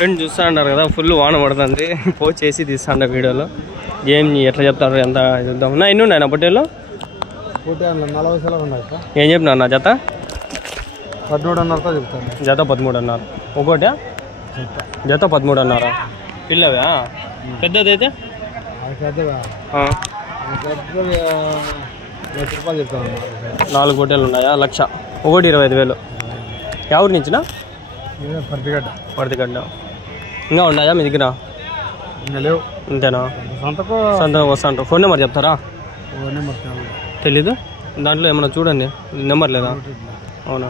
Friend చూస్తూ ఉంటారు కదా, ఫుల్ వాన పడుతుంది. పోస్ట్ చేసి తీస్తా ఉంటా వీడియోలో. ఏం ఎట్లా చెప్తారు ఎంత చూద్దాం. నా ఎన్ని ఉన్నాయి నా పొట్టేళ్ళు? ఏం చెప్పినా నా జత 13.5 చెప్తాను. జత 13.5. ఒకటి జత 13.5. పిల్లవా? పెద్దదైతే 4 పొట్టేళ్ళు ఉన్నాయా? 1,00,000. ఒకటి 25,000. ఎవరి నుంచినా? పర్తిగడ్డ. ఇంకా ఉన్నాయా మీ దగ్గర? లేవు. అంతేనా? సంతకు వస్తా అంటారు. ఫోన్ నెంబర్ చెప్తారా? తెలీదు. దాంట్లో ఏమన్నా చూడండి, నెంబర్ లేదా? అవునా?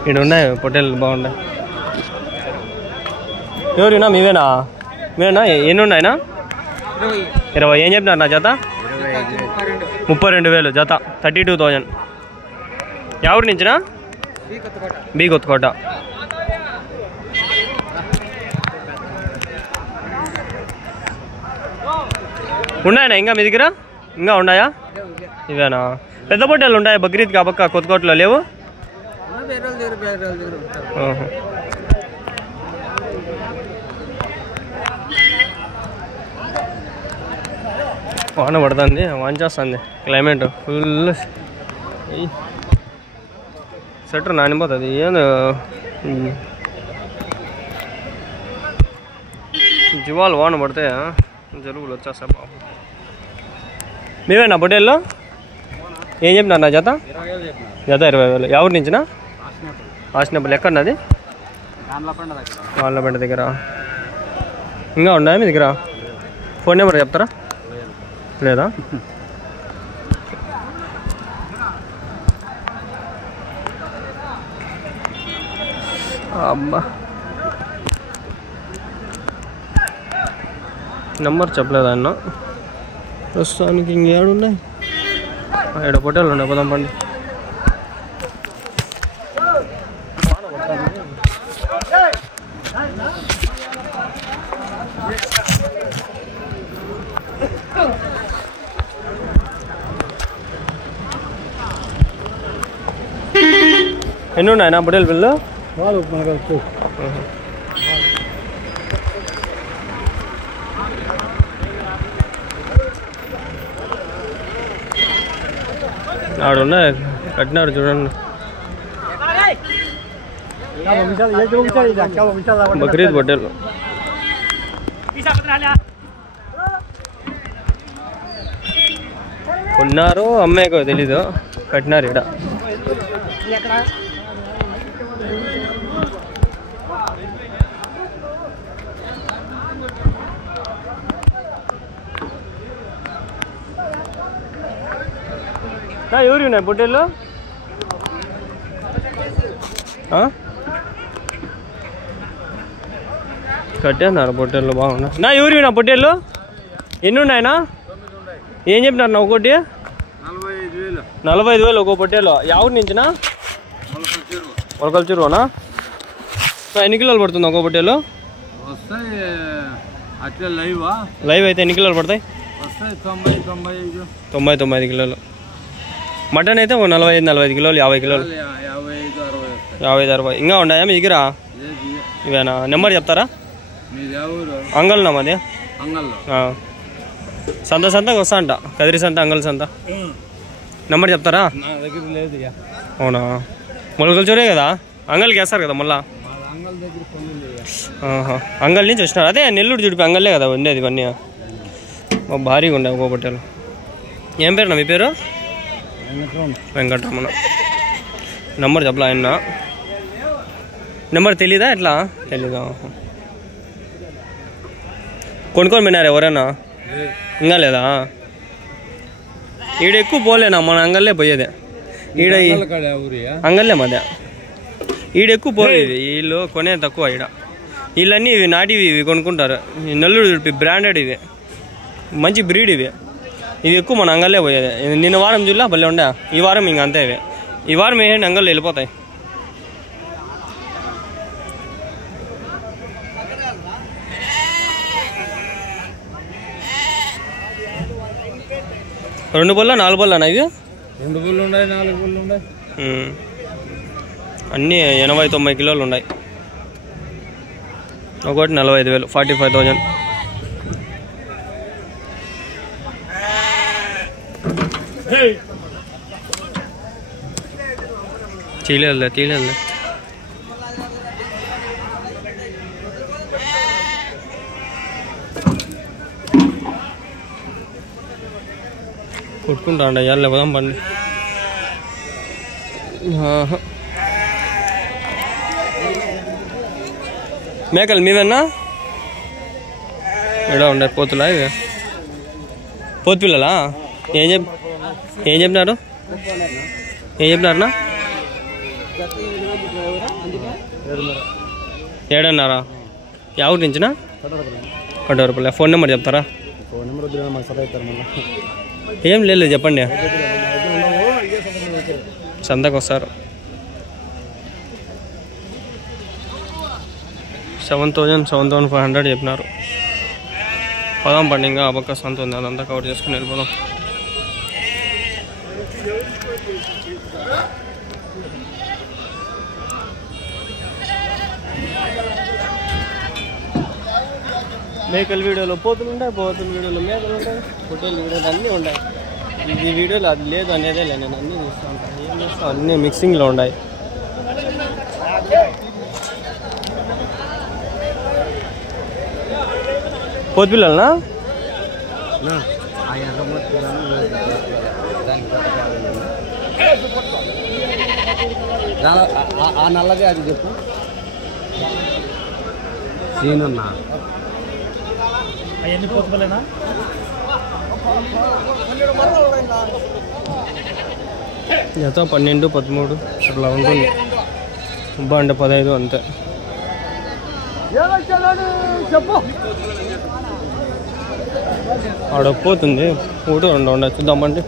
ఇక్కడ ఉన్నాయి పొట్టేళ్ళు బాగున్నాయి. ఎవరినా మీవేనా? మీవేనా? ఎన్ని ఉన్నాయినా? 20. ఏం చెప్పినారు నా జత? 32,000 జత. 32,000. ఎవరి నుంచినా? బి కొత్తకోట. ఉన్నాయనా ఇంకా మీ దగ్గర? ఇంకా ఉన్నాయా? ఇవేనా? పెద్ద పొట్టేళ్ళు ఉంటాయా బక్రీద్ కాబక్క కొత్తకోటలో? లేవు. వాన పడుతుంది, వాన చేస్తుంది. క్లైమేట్ ఫుల్ స్వెటర్ నానిపోతుంది. ఏందో జీవాలు వాన పడితే జలుబులు వచ్చేస్తాయి బాబు. మీవేనా పొట్టేళ్ళు? ఏం చెప్పినారు నా జత? జత 20,000. ఎవరి నుంచినా? ఆసినప్పుడు ఎక్కడన్నది? వాళ్ళపేట దగ్గర. ఇంకా ఉన్నాయా మీ దగ్గర? ఫోన్ నెంబర్ చెప్తారా? లేదా? అబ్బా నెంబర్ చెప్పలేదు అన్న. ప్రస్తుతానికి ఇంకేడున్నాయి? 7 పొట్టేళ్ళు ఉన్నాయి. పోదాం పండి. ఎన్ని ఉన్నాయి నా పొట్టేలు పిల్లలు? ఆడున్నాయి, కట్టినారు చూడండి. బక్రీద్ పొట్టేలు. కొన్నారు, అమ్మాయికో తెలీదు, కట్టినారు ఇక్కడ. ఎవరు ఉన్నాయి పొట్టేళ్ళు? కట్టేన్నారు పొట్టేళ్ళు బాగున్నాయి. నా ఎవరు నా పొట్టేళ్ళు? ఎన్ని ఉన్నాయనా? ఏం చెప్పినారు నా ఒకటి? 45,000 ఒక పొట్టేలు. ఎవరి నుంచినా? మొలకల్చూరునా? ఎన్ని కిలోలు పడుతుంది ఒక పొట్టేలు? లైవ్ అయితే ఎన్ని కిలోలు పడతాయి? 90-95 కిలోలు. మటన్ అయితే 45-45 కిలోలు, 50 కిలోలు, 50-60. ఇంకా ఉన్నాయా మీ దగ్గర? ఇవేనా? నెంబర్ చెప్తారా? అంగల్ నా మాది. సంతకు వస్తా అంట, కదిరి సంత, అంగల్ సంత. నెంబర్ చెప్తారా? అవునా? మొలకల్చూరే కదా, అంగల్కి వేస్తారు కదా మళ్ళా. అంగల్ నుంచి వచ్చినారు. అదే నెల్లూరు చుడిపి అంగల్లే కదా ఉండేది ఇవన్నీ. భారీగా ఉండే ఒక్కో పొట్టేలు. ఏం పేరు నా మీ పేరు? వెంకటరమణ. నెంబర్ చెప్పలా ఆయన? నెంబర్ తెలీదా? ఎట్లా తెలీదా? కొనుక్కొని పోయినారు ఎవరైనా? ఇంకా లేదా? ఈడ ఎక్కువ పోలేనా, మన అంగల్లే పోయేదే. ఈడ అంగల్లే మధ్య ఈడ ఎక్కువ పోయేది. వీళ్ళు కొనే తక్కువ. ఈడ వీళ్ళన్నీ ఇవి నాటివి, ఇవి కొనుక్కుంటారు. నెల్లూరు బ్రాండెడ్ ఇవి, మంచి బ్రీడ్ ఇవి. ఇవి ఎక్కువ మన అంగల్లే పోయేది. నిన్న వారం జిల్లా భలే ఉండే. ఈ వారం ఇంక అంతే. ఇవి ఈ వారం వేయండి, అంగల్లో వెళ్ళిపోతాయి. 2 బొల్ల 4 బొల్లనా ఇవి? 2 బుల్లు ఉన్నాయి, 4 బుల్లు ఉన్నాయి. అన్నీ 80-90 కిలోలు ఉన్నాయి. ఒకటి 45,000, 45,000. తీయలేదు. కొట్టుకుంటా అండి అయ్యాలి పోదాం పండి. మేకలు మీవేనా? ఎడా ఉండే పోతులా ఇవి? పోతు పిల్లలా? ఏం చెప్పినారు? ఏం చెప్పినారనా? 7.5. యా ఊరి నుంచినా? కట్టవరపల్లి. ఫోన్ నెంబర్ చెప్తారా? ఏం లేదు చెప్పండి. సంతకు వస్తారు. 7,500 చెప్పినారు. పదాం పండి, ఇంకా ఆ పక్క సంత ఉంది, అదంతా కవర్ చేసుకుని వెళ్ళిపోదాం. మేకల వీడియోలో పోతులు ఉంటాయి, పోతుల వీడియోలో మేకలు ఉంటాయి, పొట్టేలు వీడియోలు అన్నీ ఉంటాయి. ఈ వీడియోలో అది లేదు అనేదే లేదు, నేను అన్నీ చూస్తూ ఉంటాను. ఏం చేస్తాను, అన్నీ మిక్సింగ్లో ఉన్నాయి. పోతు పిల్లలనా? నల్లదే అది చెప్పు. సీనున్నా అవన్నీ పోతులేనా? జత 12, 13 అట్లా ఉంటుంది. అంటే 15 అంతే. చెప్పు. ఆడపోతుంది 1, 2 ఉండదు, చూద్దామండి.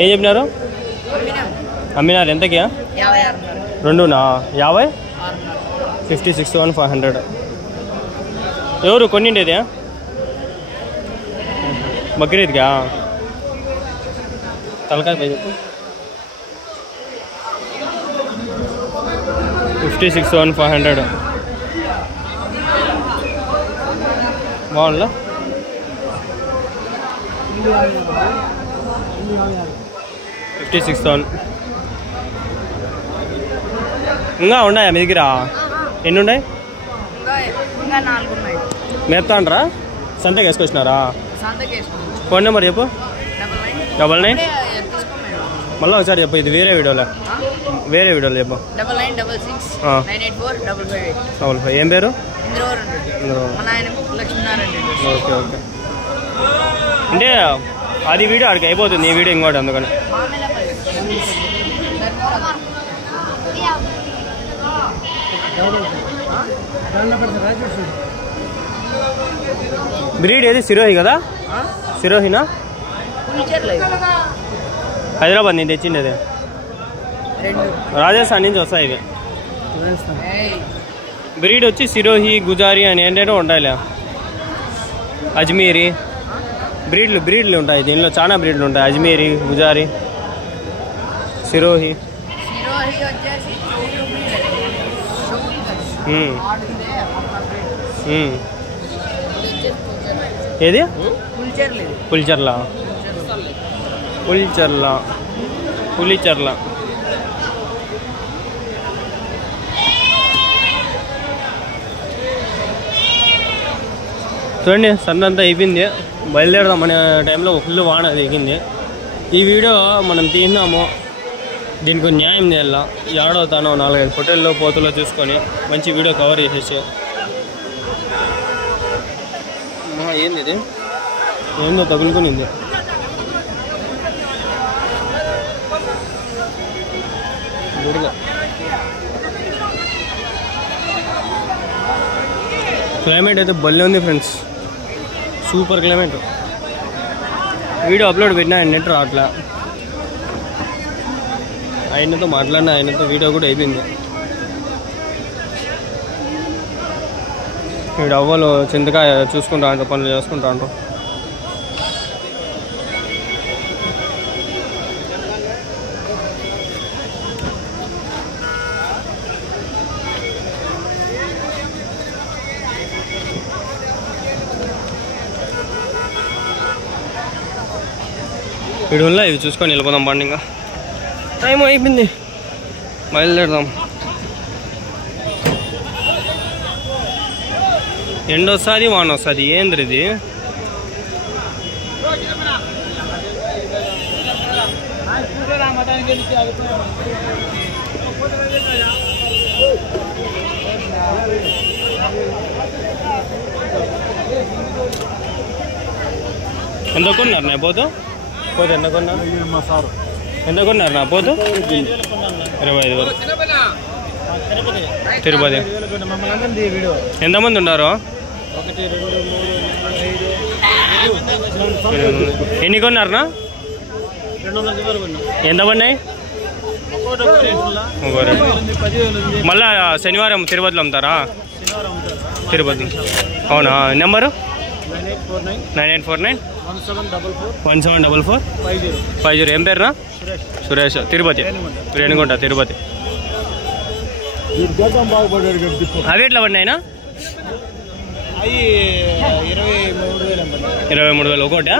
ఏం చెప్పినారు? అమ్మినారు ఎంతకి? 2నా? 50? 56,500. ఎవరు కొన్నిండేది? బక్రీద్గా? తలకాయ పై చెప్పు. 56,500. బాగుందా? 56,000. ఇంకా ఉన్నాయా మీ దగ్గర? ఎన్ని ఉన్నాయి? మేపుతాండ్రా? సంతకి వేసుకొచ్చినారా? ఫోన్ నెంబర్ చెప్పు. 99. మళ్ళీ ఒకసారి చెప్పు, ఇది వేరే వీడియోలో చెప్పు. 99669845. ఏం పేరు? ఓకే. అంటే అది వీడియో ఆడికి అయిపోతుంది, ఈ వీడియో ఇంకోటి, అందుకని. బ్రీడ్ ఏది? సిరోహి కదా? సిరోహినా? హైదరాబాద్ నేను తెచ్చింది అది. రాజస్థాన్ నుంచి వస్తాయి ఇవి. బ్రీడ్ వచ్చి సిరోహి, గుజారి అని ఏంటంటే ఉంటాయిలే. అజ్మీరి బ్రీడ్లు ఉంటాయి దీనిలో, చాలా బ్రీడ్లు ఉంటాయి. అజ్మీరి, గుజారి, సిరోహి. ఏది? పులిచెర్ల. చూడండి, సందంతా అయిపోయింది, బయలుదేరదాం అనే టైంలో ఫుల్ వాన దిగింది. ఈ వీడియో మనం తీసినాము, దీనికి న్యాయం చేయాల. ఏడవుతానో 4-5 హోటల్లో పోతుల్లో చూసుకొని మంచి వీడియో కవర్ చేసేసి. ఏంది ఇది? ఏందో తగులుకునింది. క్లైమేట్ అయితే భలే ఉంది friends, super climate. Video upload పెట్టినా నెట్ రావట్లా. ఆయనతో మాట్లాడినా, ఆయనతో వీడియో కూడా అయిపోయింది. వీడు అవ్వలు చింతకాయ చూసుకుంటా అంటే పనులు చేసుకుంటా అంటారు. వీడులా ఇవి చూసుకొని వెళ్ళిపోదాం బండి. ఇంకా టైం అయిపోయింది, బయలుదేరదాం. ఎండ వస్తుంది, వాన వస్తుంది, ఏంద్ర ఇది? ఎంత కొన్నారు నా పోతు? పోతు ఎంత కొన్నారు? ఎంత కొన్నారు నా పోతు? 25,000. తిరుపతి. ఎంతమంది ఉన్నారు? ఎన్ని కొన్నారునా? ఎంత పడినాయి? మళ్ళా శనివారం తిరుపతిలో అమ్ముతారా? తిరుపతి. అవునా? నెంబరు 9849174450. ఏం పేరునా? సురేష్. తిరుపతి, రేణిగుంట తిరుపతి. అవి ఎట్లా పడినాయినా? 23,000 ఒకటి.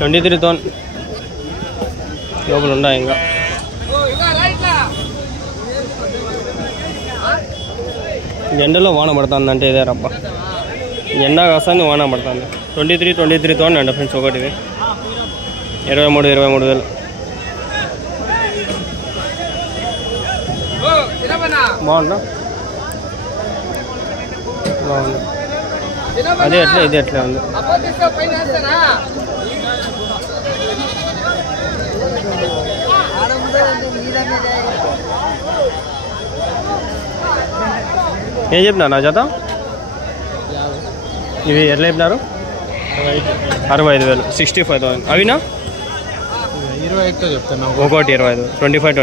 $23,000 లోపల ఉన్నాయి. ఇంకా ఎండలో వాన పడుతుంది అంటే ఇదే రబ్బ. ఎండ కాస్తుంది, వాన పడుతుంది. 23,000 అంట ఫ్రెండ్స్ ఒకటిది. 23,000. బాగుందా? బాగుంది. అదే ఎట్లా, ఇది ఎట్లా ఉంది? ఏం చెప్పినారు నా జత? ఇవి ఎట్లా చెప్పినారు? 65,000. 65,000. అవినా? 25 చెప్తాను. ఒకటి 25. 25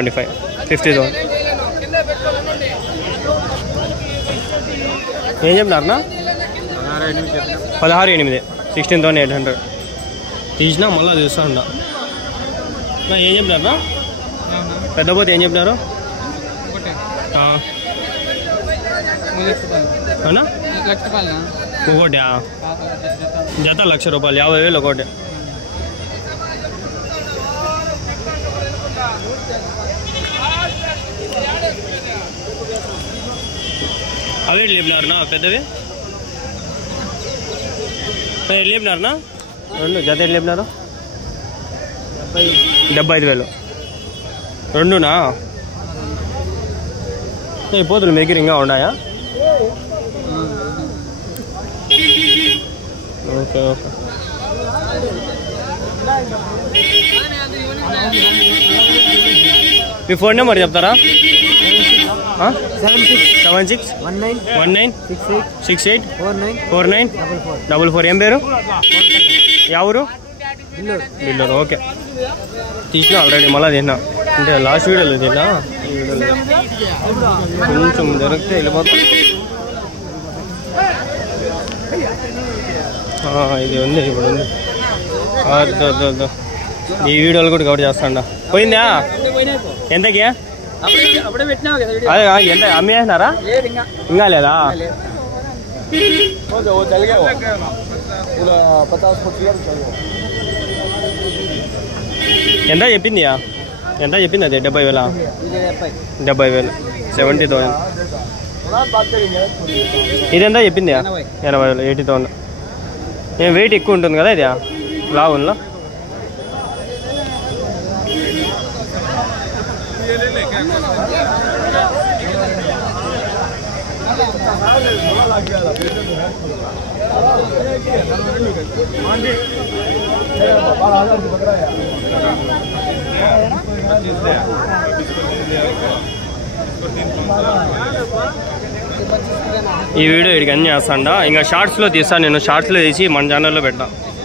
50,000. ఏం చెప్పినారనా? 16,800. 16,800 తీసినా మళ్ళీ చూస్తా ఉండ. ఏం చెప్పినారనా? పెద్ద పోతే ఏం చెప్పినారు? అవునా? ఒకటి జత ₹1,00,000. 50,000 ఒకటి. అవి లేపినారనా పెద్దవి? లేపినారనా? రెండు జత లేపినారు? 75,000. రెండునా? పోతులు మేకిరింగ్గా ఉన్నాయా? Okay okay. మీ ఫోన్ నెంబర్ చెప్తారా? 7619684944. ఏం పేరు? ఎవరు? బిల్లూరు. ఓకే. తీసినా ఆల్రెడీ, మళ్ళీ తిన్నా. అంటే లాస్ట్ వీడియోలో తిన్నా. ఈ వీడియోలో కొంచెం దొరికితే వెళ్ళిపోతాం. ఇది ఉంది, ఇప్పుడు ఉంది. ఈ వీడియోలు కూడా కవర్ చేస్తాండా. పోయిందా? ఎంతకి? అదే ఎంత అమ్మేసినారా? ఇంకా లేదా? ఎంత చెప్పింది? ఎంత చెప్పింది అది? 70,000. 70,000. 70,000. ఇదెంత చెప్పింది? 80,000. 80,000. ఏం వెయిట్ ఎక్కువ ఉంటుంది కదా ఇది లావుల్లో? ఈ వీడియో ఇక్కడికి అన్నీ చేస్తాండా. ఇంకా షార్ట్స్లో తీస్తాను నేను. షార్ట్స్లో తీసి మన ఛానల్లో పెట్టా.